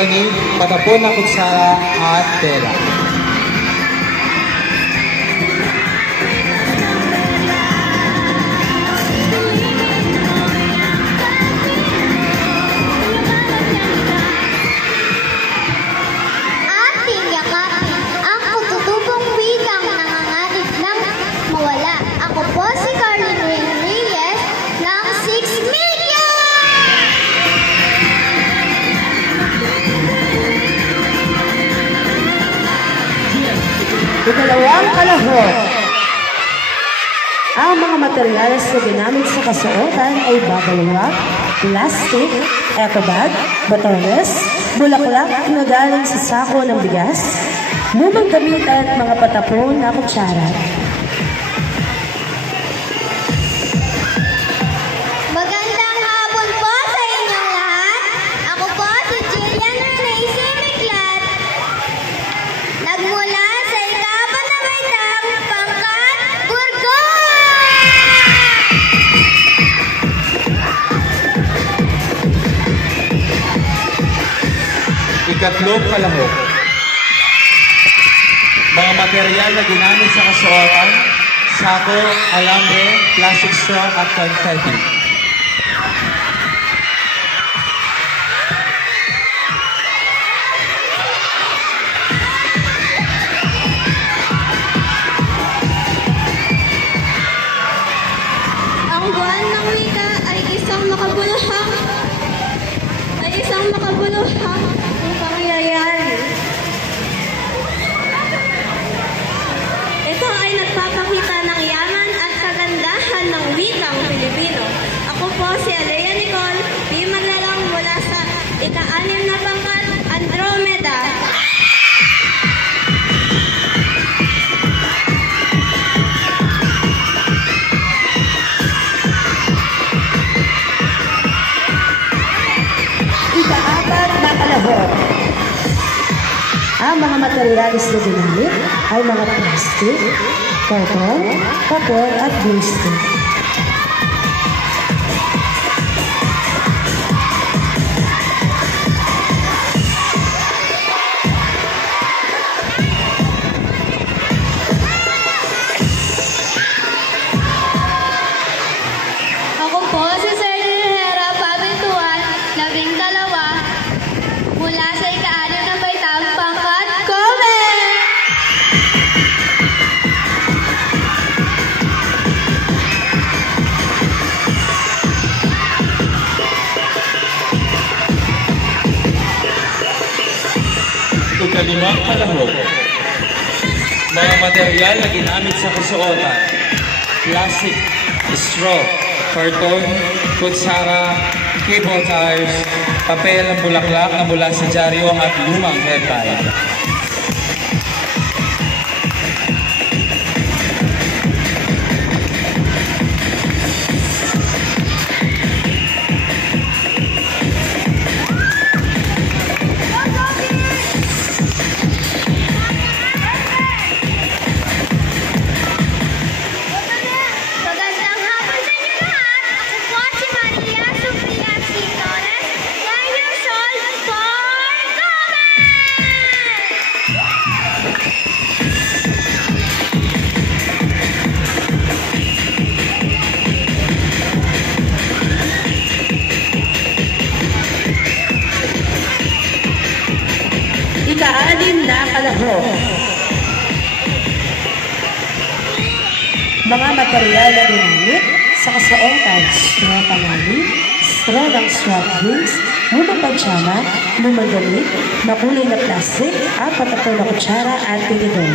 panig, patapon na kutsara at tela. Ikalawang kalahok. Ang mga materyales na ginamit sa kasuotan ay babalwak, plastic, ecobag, batones, bulaklak na galing sa sako ng bigas, lumang damit at mga patapon na kutsara. Ikatlong kalahok. Mga material na ginamit sa kasuotan, sako, alambre, plastic straw at confetti. Ang buwan ng wika ay isang makabuluhang pangyayari. Ito ay nagpapakita ng yaman at kagandahan ng wikang Pilipino. Ako po si Alea Nicole, di maglalang mula sa ika-6 na pangkat Andromeda. Ika-4 na kalahok. Ang mga materyales na ginamit ay mga plastic, karton, papel at glue stick. Ako po si Sergio Herrera, Pabintuan, 12, mula sa ika-6 na baitang pangkat Kobe! Ikalimang kalahok. Mga material na ginamit sa kasuotan, plastic, straw, karton, kutsara, cable ties, papel ng bulaklak na mula sa dyaryo at lumang hair tie. Magandang hapon sa inyo lahat! Ako po si Maria Sofia Sintores, 9 years old, for Kobe! Ika-6 na kalahok. Mga material na ginamit sa kasuotan, straw pangali, straw ng soft drinks, lumang pajama, lumang damit, makulay na plastic, at patapon na kutsara at tinidor.